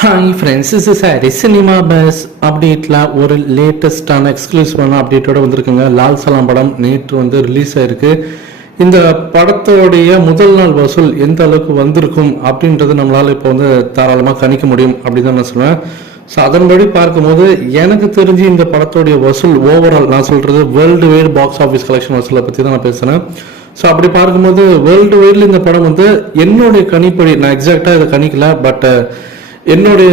Hi friends is sorry cinema buzz அப்டேட்டில் ஒரு லேட்டஸ்டான எக்ஸ்க்ளூசிவான அப்டேட்டோட வந்திருக்குங்க. லால் சலாம் படம் நேற்று வந்து ரிலீஸ் ஆயிருக்கு. இந்த படத்தோடைய முதல் நாள் வசூல் எந்த அளவுக்கு வந்திருக்கும் அப்படின்றது நம்மளால் இப்போ வந்து தாராளமாக கணிக்க முடியும் அப்படின்னு தான் நான் சொல்லுவேன் ஸோ அதன்படி பார்க்கும்போது எனக்கு தெரிஞ்சு இந்த படத்தோடைய வசூல் ஓவரால் நான் சொல்கிறது world wide box office collection வசூலை பற்றி தான் நான் பேசுகிறேன் ஸோ அப்படி பார்க்கும்போது வேர்ல்டு வைடில் இந்த படம் வந்து என்னுடைய கணிப்படி நான் எக்ஸாக்டாக இதை கணிக்கல பட் என்னுடைய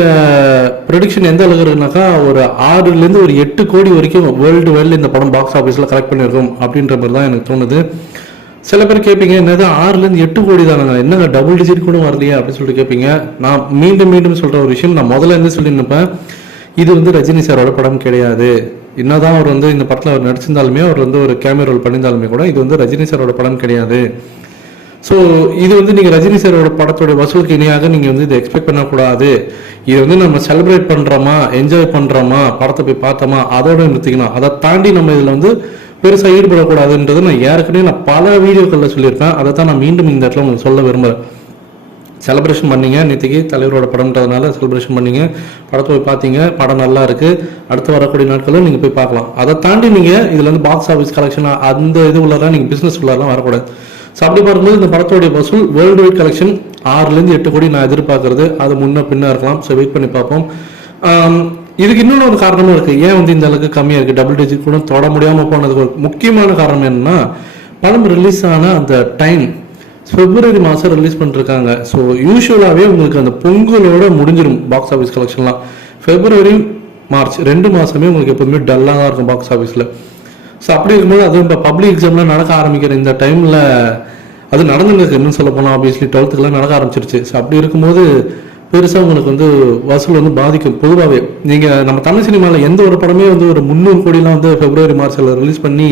ப்ரொடிக்ஷன் எந்த அளவுக்கு இருக்குனாக்கா ஒரு ஆறுலேருந்து ஒரு எட்டு கோடி வரைக்கும் வேர்ல்டு வைடில் இந்த படம் பாக்ஸ் ஆஃபீஸில் கலெக்ட் பண்ணியிருக்கோம் அப்படின்ற மாதிரி தான் எனக்கு தோணுது. சில பேர் கேட்பீங்க என்னது ஆறுலேருந்து எட்டு கோடி தானங்க? என்னங்க டபுள் டிஜிட் கூட வரலையே அப்படின்னு சொல்லிட்டு கேட்பீங்க. நான் மீண்டும் மீண்டும் சொல்கிற ஒரு விஷயம் நான் முதல்ல இருந்து சொல்லியிருந்தப்பேன் இது வந்து ரஜினி சாரோட படம் கிடையாது. என்னதான் அவர் வந்து இந்த படத்தில் அவர் நடிச்சிருந்தாலுமே அவர் வந்து ஒரு கேமரா ரோல் பண்ணியிருந்தாலுமே கூட இது வந்து ரஜினி சாரோட படம் கிடையாது. ஸோ இது வந்து நீங்கள் ரஜினி சாரோட படத்தோட வசூலுக்கு இணையாக நீங்கள் வந்து இதை எக்ஸ்பெக்ட் பண்ணக்கூடாது. இதை வந்து நம்ம செலிப்ரேட் பண்ணுறோமா என்ஜாய் பண்ணுறோமா படத்தை போய் பார்த்தோமா அதோட நிறுத்திக்கணும். அதை தாண்டி நம்ம இதில் வந்து பெருசாக ஈடுபடக்கூடாதுன்றது நான் ஏற்கனவே நான் பல வீடியோக்களில் சொல்லியிருப்பேன். அதை தான் நான் மீண்டும் இந்த இடத்துல உங்களுக்கு சொல்ல விரும்புகிறேன் செலிப்ரேஷன் பண்ணீங்க. நேற்றுக்கு தலைவரோட படம்ன்றதுனால செலிப்ரேஷன் பண்ணீங்க. படத்தை போய் பார்த்தீங்க. படம் நல்லா இருக்குது அடுத்து வரக்கூடிய நாட்களும் நீங்கள் போய் பார்க்கலாம். அதை தாண்டி நீங்கள் இதில் வந்து பாக்ஸ் ஆஃபீஸ் கலெக்ஷன் அந்த இது உள்ளலாம் நீங்கள் பிஸ்னஸ் உள்ளலாம் வரக்கூடாது. ஸோ அப்படி பார்க்கும்போது இந்த படத்தோடைய வசூல் வேர்ல்டு வைட் கலெக்ஷன் ஆறுலேருந்து எட்டு கோடி நான் எதிர்பார்க்கறது. அது முன்ன பின்ன இருக்கலாம். ஸோ வெயிட் பண்ணி பார்ப்போம். இதுக்கு இன்னொன்று ஒரு காரணமும் இருக்குது ஏன் வந்து இந்த அளவுக்கு கம்மியாக இருக்குது டபுள் டிஜிட் கூட தொட முடியாமல் போனதுக்கு ஒரு முக்கியமான காரணம் என்னன்னா படம் ரிலீஸ் ஆன அந்த டைம் பிப்ரவரி மாதம் ரிலீஸ் பண்ணிருக்காங்க. ஸோ யூஸ்வலாகவே உங்களுக்கு அந்த பொங்கலோட முடிஞ்சிடும் பாக்ஸ் ஆஃபீஸ் கலெக்ஷன்லாம் பிப்ரவரி மார்ச் ரெண்டு மாதமே உங்களுக்கு எப்போதுமே டல்லாக தான் இருக்கும் பாக்ஸ் ஆஃபீஸில் ஸோ அப்படி இருக்கும்போது அதுவும் இப்போ பப்ளிக் எக்ஸாம்லாம் நடக்க ஆரம்பிக்கிற இந்த டைமில் அது நடந்துருக்கு. இன்னும் சொல்ல போனால் ஆப்வியஸ்லி டுவெல்த்துக்குலாம் நடக்க ஆரம்பிச்சிருச்சு. ஸோ அப்படி இருக்கும்போது பெருசாக உங்களுக்கு வந்து வசூல் வந்து பாதிக்கும். பொதுவாகவே நீங்கள் நம்ம தமிழ் சினிமாவில் எந்த ஒரு படமே வந்து ஒரு முந்நூறு கோடிலாம் வந்து பிப்ரவரி மார்ச்சில் ரிலீஸ் பண்ணி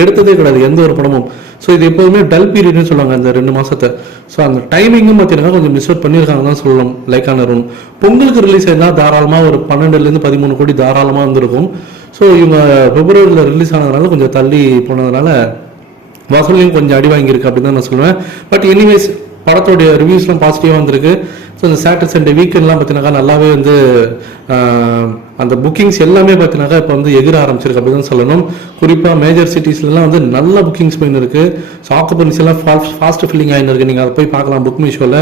எடுத்ததே கிடையாது. எந்த ஒரு படமும். ஸோ இது எப்போதுமே டல் பீரியட்னு சொல்லுவாங்க அந்த ரெண்டு மாதத்தை ஸோ அந்த டைமிங்கும் பார்த்தீங்கன்னா கொஞ்சம் மிஸ் அவுட் பண்ணியிருக்காங்க தான் சொல்லணும் லைக் ரூம் பொங்கலுக்கு ரிலீஸ் ஆயிருந்தால் தாராளமாக ஒரு பன்னெண்டுலேருந்து பதிமூணு கோடி தாராளமாக வந்திருக்கும். ஸோ இவங்க பிப்ரவரியில் ரிலீஸ் ஆனதுனால கொஞ்சம் தள்ளி போனதுனால வசூலையும் கொஞ்சம் அடி வாங்கியிருக்கு அப்படின்னு தான் நான் சொல்லுவேன். பட் எனிவேஸ் படத்தோடைய ரிவ்யூஸ்லாம் பாசிட்டிவாக வந்திருக்கு. ஸோ இந்த சாட்டர்டே சண்டே வீக்கெண்ட்லாம் பார்த்தீங்கன்னாக்கா நல்லாவே வந்து அந்த புக்கிங்ஸ் எல்லாமே பார்த்தீங்கன்னாக்கா இப்போ வந்து எகிர ஆரம்பிச்சிருக்கு அப்படின்னு தான் சொல்லணும். குறிப்பாக மேஜர் சிட்டிஸ்லாம் வந்து நல்ல புக்கிங்ஸ் போயின்னு இருக்குது ஸோ ஆக்குபன்ஸ் எல்லாம் ஃபாஸ்ட் ஃபில்லிங் ஆகின்னு இருக்கு நீங்கள் அதை போய் பார்க்கலாம் புக் மீஷோவில்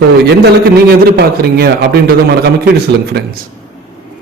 ஸோ எந்த அளவுக்கு நீங்கள் எதிர்பார்க்குறீங்க அப்படின்றத மறக்காமல் கீழே சொல்லுங்கள் ஃப்ரெண்ட்ஸ்